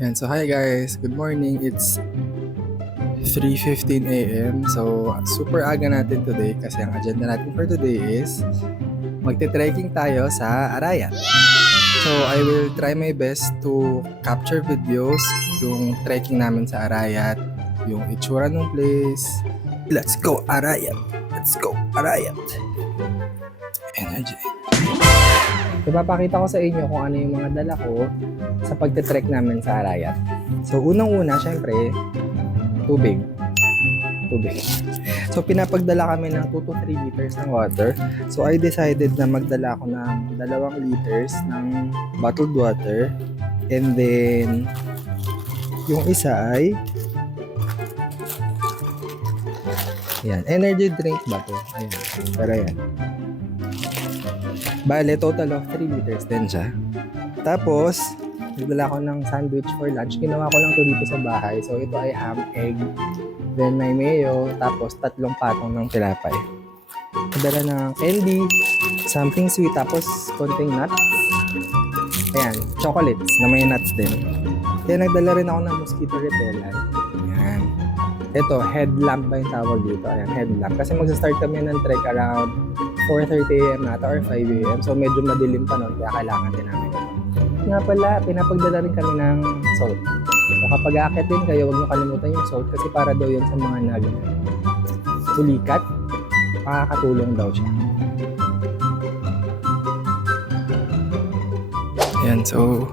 Yan, so hi guys, good morning. It's 3:15 a.m. So super aga natin today kasi ang agenda natin for today is magte-trekking tayo sa Arayat. So I will try my best to capture videos yung trekking namin sa Arayat, yung itsura ng place. Let's go Arayat! Let's go Arayat! Energy! Ipapakita ko sa inyo kung ano yung mga dala ko sa pagte-trek namin sa Arayat. So unang-una, syempre, tubig. So pinapagdala kami ng 2 to 3 liters ng water. So I decided na magdala ako ng 2 liters ng bottled water. And then, yung isa ay yan, energy drink ba to? Ayan, pero yan. Bale, total of 3 liters din siya. Tapos, nagdala ko ng sandwich for lunch. Ginawa ko lang to dito sa bahay. So, ito ay ham, egg, then may mayo, tapos 3 patong ng tilapay. Nagdala ng candy, something sweet, tapos konting nuts. Ayan, chocolates na may nuts din. Kaya nagdala rin ako ng mosquito repellent. Ayan. Ito, headlamp ba yung tawag dito? Ayan, headlamp. Kasi magsa-start kami ng trek around 4:30 a.m. nata or 5 a.m. So medyo madilim pa nun, kaya kailangan din namin ito. Nga pala, pinapagdala rin kami ng salt. So kapag aakyat din kayo, huwag niyo kalimutan yung salt kasi para daw yun sa mga nag-ulikat, makakatulong daw siya. Ayan, so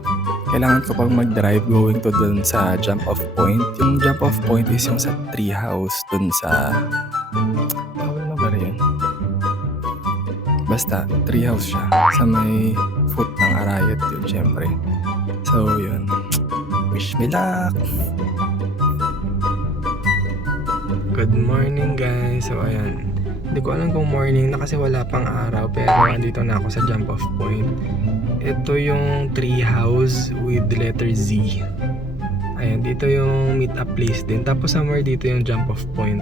kailangan ko pang mag-drive going to dun sa jump-off point. Yung jump-off point is yung sa tree house dun sa... Ano ba rin? Basta, treehouse siya. Sa may foot ng Arayat yun, syempre. So, yun. Wish me luck! Good morning, guys. So, ayan. Hindi ko alam kung morning na kasi wala pang araw. Pero, andito na ako sa jump-off point. Ito yung treehouse with letter Z. Ayan, dito yung meet-up place din. Tapos, somewhere dito yung jump-off point.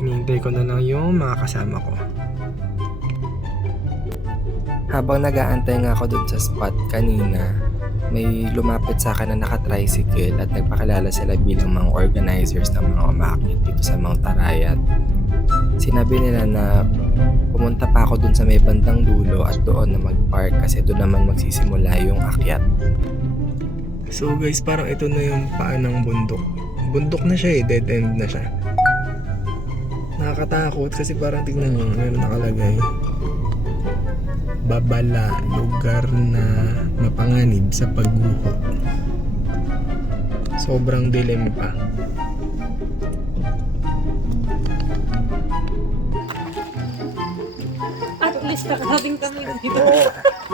Inihintay ko na lang yung mga kasama ko. Habang nag-aantay nga ako dun sa spot kanina, may lumapit sa akin na naka-tricycle at nagpakilala sila bilang mga organizers ng mga umakyat dito sa Mount Arayat. Sinabi nila na pumunta pa ako dun sa may bandang dulo at doon na mag-park kasi doon naman magsisimula yung akyat. So guys, parang ito na yung paan ng bundok. Bundok na siya dead end na siya. Nakakatakot kasi parang tignan nyo, meron nakalagay. Babala, lugar na mapanganib sa pagguho. Sobrang dilim pa. At least nakakabing kami dito.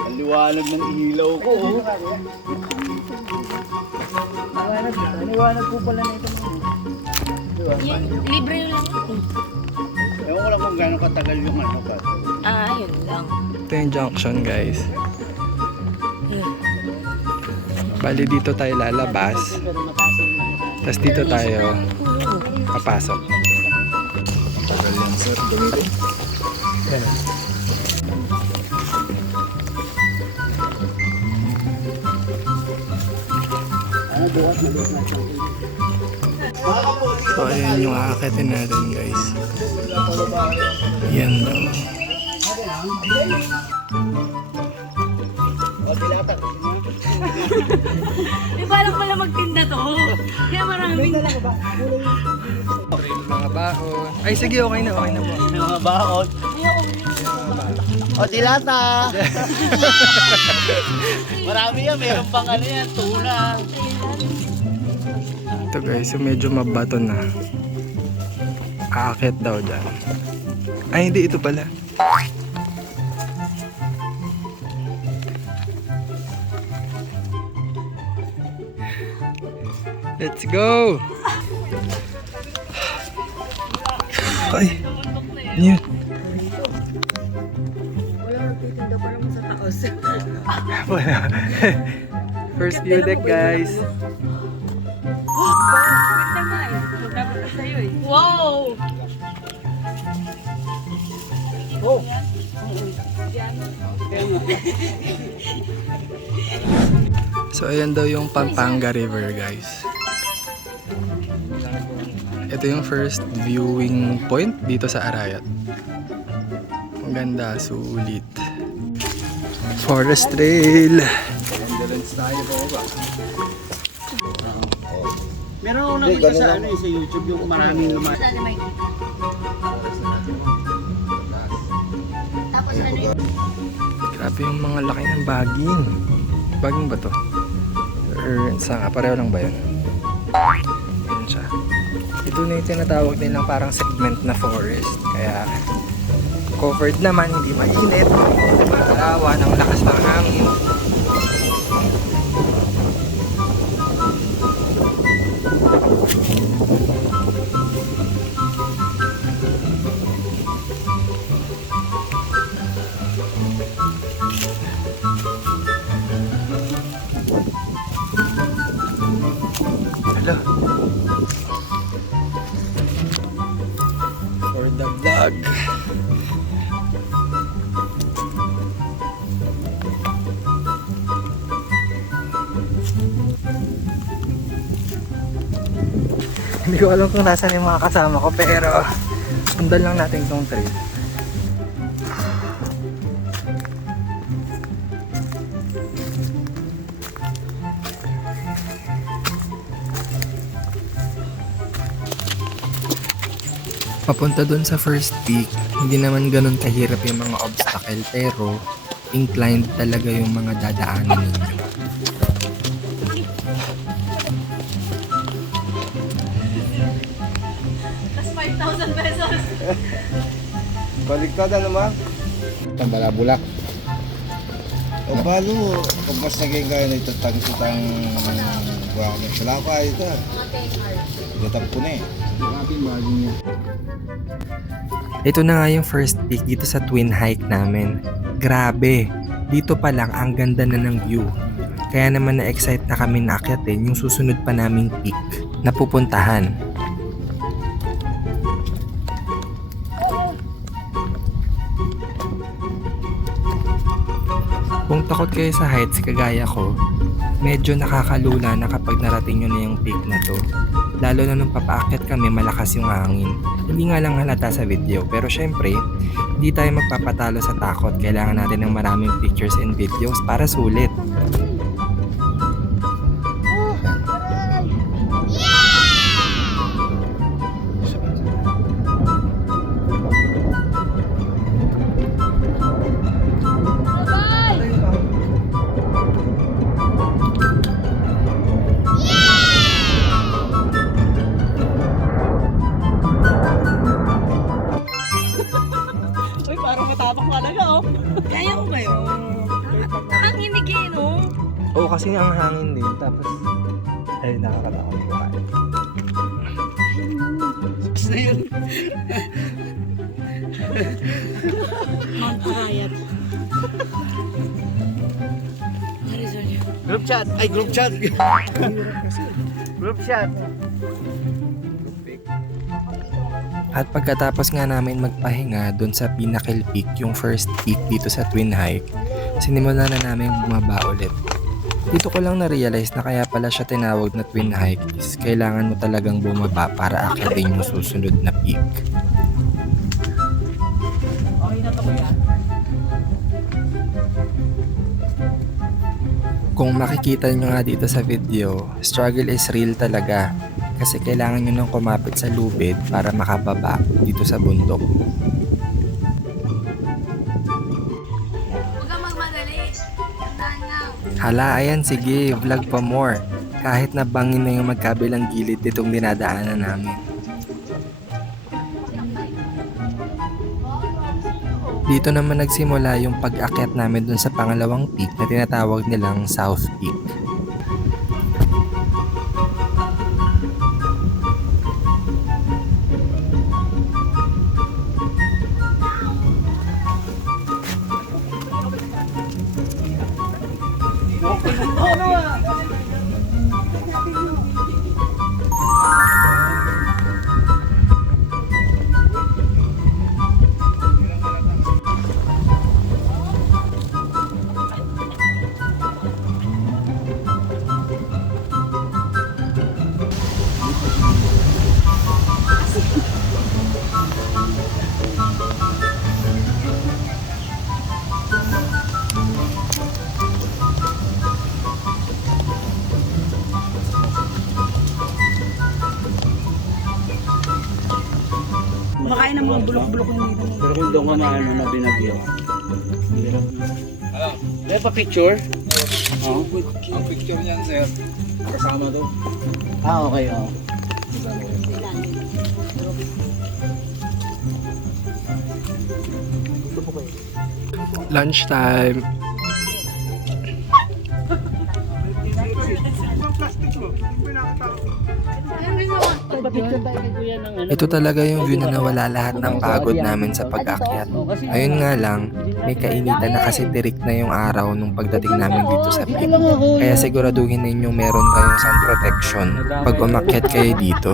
Ang liwanag ng ilaw ko. Liwanag po pala na ito. Diba? Yan, libre lang ito. Ewan ko lang kung gano'ng katagal yung ano pa. Yun lang. Ito yung junction, guys. Bali dito tayo lalabas. Tapos dito tayo papasok. Tagal yan, sir. Gamitin. Yan. So, ayan yung aakitin natin, guys. Yan daw. Di ba lang pala magtinda to? Kaya maraming... Mga baon. Ay, sige, okay na po. May mga baon. O, dilata! Marami yan, meron pang ano yan, tuna. Ito guys, yung medyo mabato na. Aakit daw dyan. Ay, hindi. Ito pala. Let's go! Ay! Yun. Wala magtitinda pa naman sa taos. Wala. First view deck, guys. Ganda nga eh. Magkakita sa'yo eh. Wow! Oh! Yan. So ayan daw yung Pampanga River, guys. Ito yung first viewing point dito sa Arayat. Ang ganda, sulit. Forest Trail. Endurance tayo po ba? Meron ako nakita sa sa YouTube yung maraming lumayan. Dali may tapos ano yun? Grabe yung mga laki ng baging. Baging ba to? Or sanga? Pareho lang ba yun? Yan siya. Ito na yung tinatawag nilang parang segment na forest. Kaya covered naman, hindi mainit. Malawan, ang lakas ng hangin. Hello. For the vlog. Hindi ko alam kung nasan yung mga kasama ko pero sundan lang natin itong trail. Papunta dun sa first peak, hindi naman ganun kahirap yung mga obstacle pero inclined talaga yung mga dadaanan ninyo. Tapos 5,000 pesos. Baligtad naman. Itong balabulak. O paano, kung mas naging gaya na itatang-itang buwangan. Wala pa ito. Itatang ko na eh. Ito na nga yung first peak dito sa twin hike namin. Grabe, dito pa lang ang ganda na ng view. Kaya naman na-excite na kami na akyatin yung susunod pa naming peak na pupuntahan. Kung takot kayo sa heights kagaya ko, medyo nakakalula na kapag narating nyo na yung peak na to. Lalo na nung papaakyat kami, malakas yung hangin. Hindi nga lang halata sa video, pero syempre, hindi tayo magpapatalo sa takot. Kailangan natin ng maraming pictures and videos para sulit. Uy, parang matapang talaga oh. Kaya ko ba yun? Ang hinig eh, no? Oo, kasi ang hangin din. Tapos, ay, nakakatakot ko kayo. Na yun. Mount Arayat. Marisol yun. Group chat. Ay, group chat. Group chat. At pagkatapos nga namin magpahinga doon sa Pinnacle Peak, yung first peak dito sa Twin Hike, sinimulan na namin bumaba ulit. Dito ko lang na-realize na kaya pala siya tinawag na Twin Hike is kailangan mo talagang bumaba para akyatin yung susunod na peak. Okay na to kuya. Kung makikita nyo nga dito sa video, struggle is real talaga kasi kailangan nyo nang kumapit sa lubid para makababa dito sa bundok. Huwag kang magmadali. Tandaan lang. Hala, ayan, sige, vlog pa more. Kahit na bangin na yung magkabilang gilid nitong dinadaanan namin. Dito naman nagsimula yung pag-akyat namin dun sa pangalawang peak na tinatawag nilang South Peak. bulok hindi naman. Pero kung doon ka maano na binagyo. Hirap na. May pa picture? Oo. Ang picture niyan, sir. Kasama doon. Okay, oo. Lunchtime. Ito talaga yung view na nawala lahat ng pagod namin sa pag-akyat. Ayun nga lang, may kainitan na kasi tirik na yung araw nung pagdating namin dito sa peak. Kaya siguraduhin ninyong meron kayong sun protection pag umakyat kayo dito.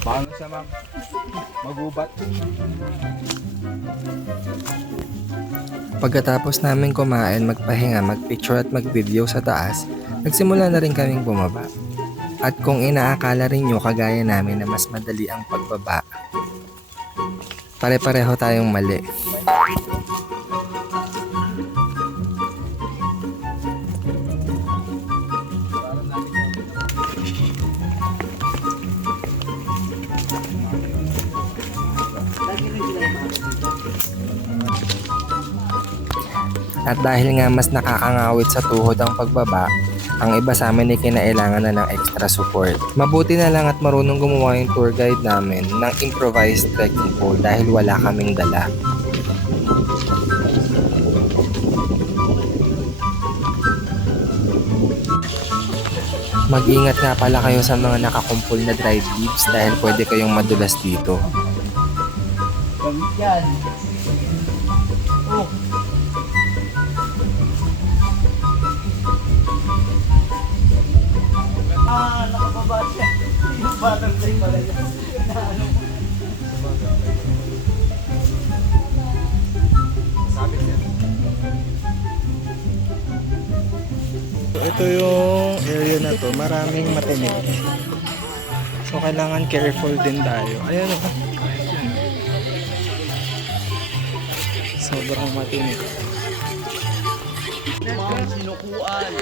Paano siya, ma'am? Magubat. Pagkatapos namin kumain, magpahinga, magpicture at magvideo sa taas, nagsimula na rin kaming bumaba. At kung inaakala rin nyo kagaya namin na mas madali ang pagbaba, pare-pareho tayong mali. At dahil nga mas nakakangawit sa tuhod ang pagbaba, ang iba sa amin ay kinailangan na ng extra support. Mabuti na lang at marunong gumawa yung tour guide namin ng improvised trekking pole dahil wala kaming dala. Mag-ingat nga pala kayo sa mga nakakumpul na dried leaves dahil pwede kayong madulas dito. Gamit yan. Oh. Nakababa siya. Yung batang tayo pala yan. Sabi niya. Ito yung area na to, maraming matinik. So kailangan careful din tayo. Ayan o. Sobrang matinik. Mga sinukuan.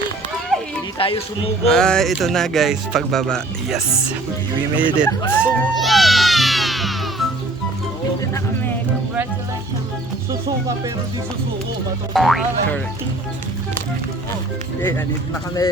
Hindi tayo sumubo. Ay, ito na guys, pagbaba. Yes, we made it. Dito na kami. Congratulations. Susuka pero di susuko. Correct. Okay, andito na kami.